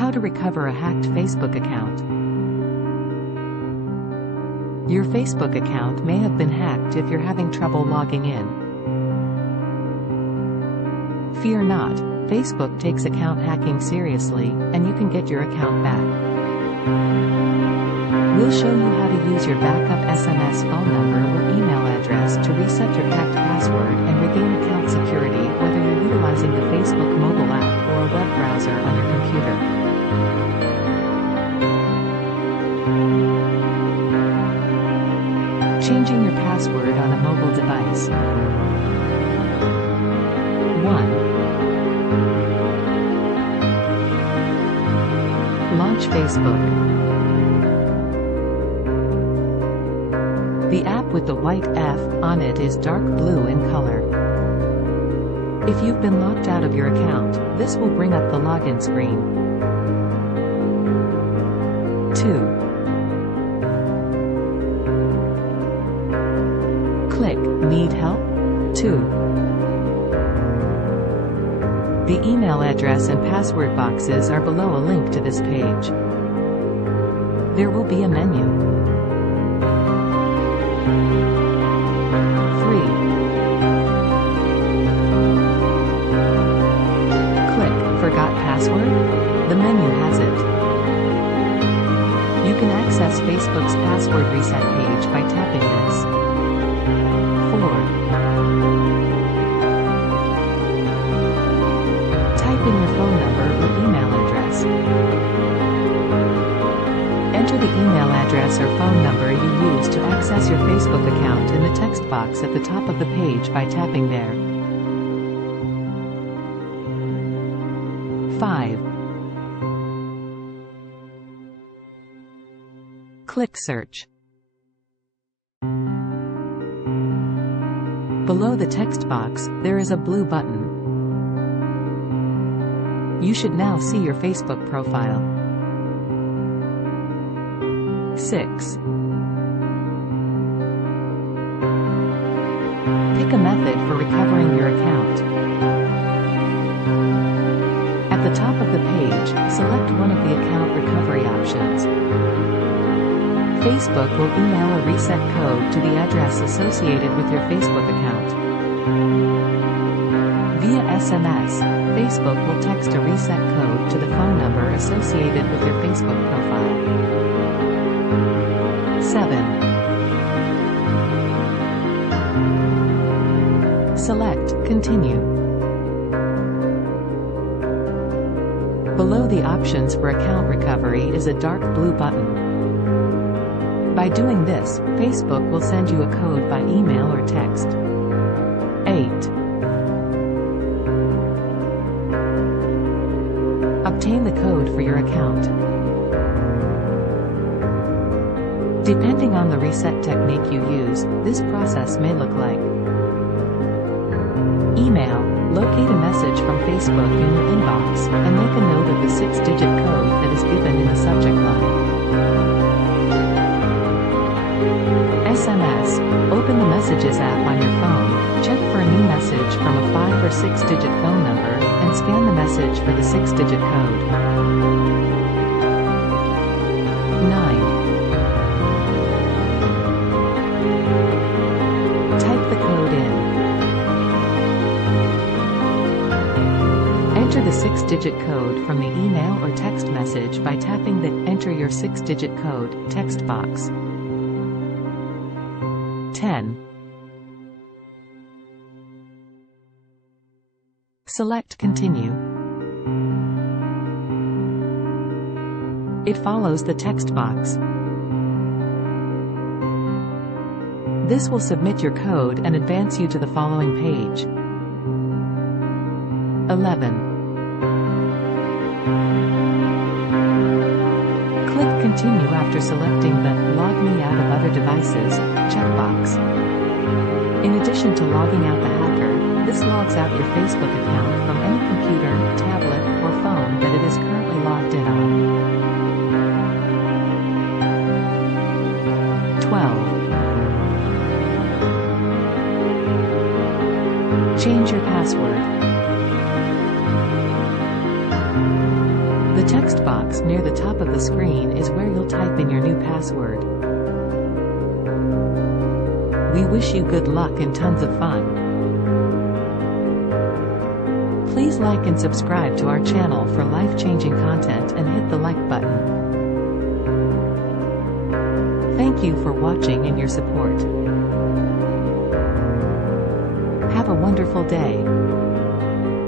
How to recover a hacked Facebook account. Your Facebook account may have been hacked if you're having trouble logging in. Fear not, Facebook takes account hacking seriously, and you can get your account back. We'll show you how to use your backup SMS phone number or email address to reset your hacked password and regain account security, whether you're utilizing the Facebook mobile app or a web browser on your computer. Changing your password on a mobile device. 1. Launch Facebook. The app with the white F on it is dark blue in color. If you've been locked out of your account, this will bring up the login screen. 2. Click Need help? 2. The email address and password boxes are below a link to this page. There will be a menu. 3. Click Forgot Password? The menu has it. You can access Facebook's password reset page by tapping this. 4. Type in your phone number or email address. Enter the email address or phone number you use to access your Facebook account in the text box at the top of the page by tapping there. 5. Click Search. Below the text box, there is a blue button. You should now see your Facebook profile. 6. Pick a method for recovering your account. At the top of the page, select one of the account recovery options. Facebook will email a reset code to the address associated with your Facebook account. Via SMS, Facebook will text a reset code to the phone number associated with your Facebook profile. 7. Select Continue. Below the options for account recovery is a dark blue button. By doing this, Facebook will send you a code by email or text. 8. Obtain the code for your account. Depending on the reset technique you use, this process may look like: email, locate a message from Facebook in your inbox, and make a note of the 6-digit code that is given in the subject line. SMS, open the Messages app on your phone, check for a new message from a 5 or 6-digit phone number, and scan the message for the 6-digit code. 9. Type the code in. Enter the 6-digit code from the email or text message by tapping the Enter Your 6-digit code text box. 10. Select Continue. It follows the text box. This will submit your code and advance you to the following page. 11. Click Continue after selecting the Log Me Out of Other Devices checkbox. In addition to logging out the hacker, this logs out your Facebook account from any computer, tablet, or phone that it is currently logged in on. 12. Change your password. The text box near the top of the screen is where you'll type in your new password. We wish you good luck and tons of fun. Please like and subscribe to our channel for life-changing content and hit the like button. Thank you for watching and your support. Have a wonderful day.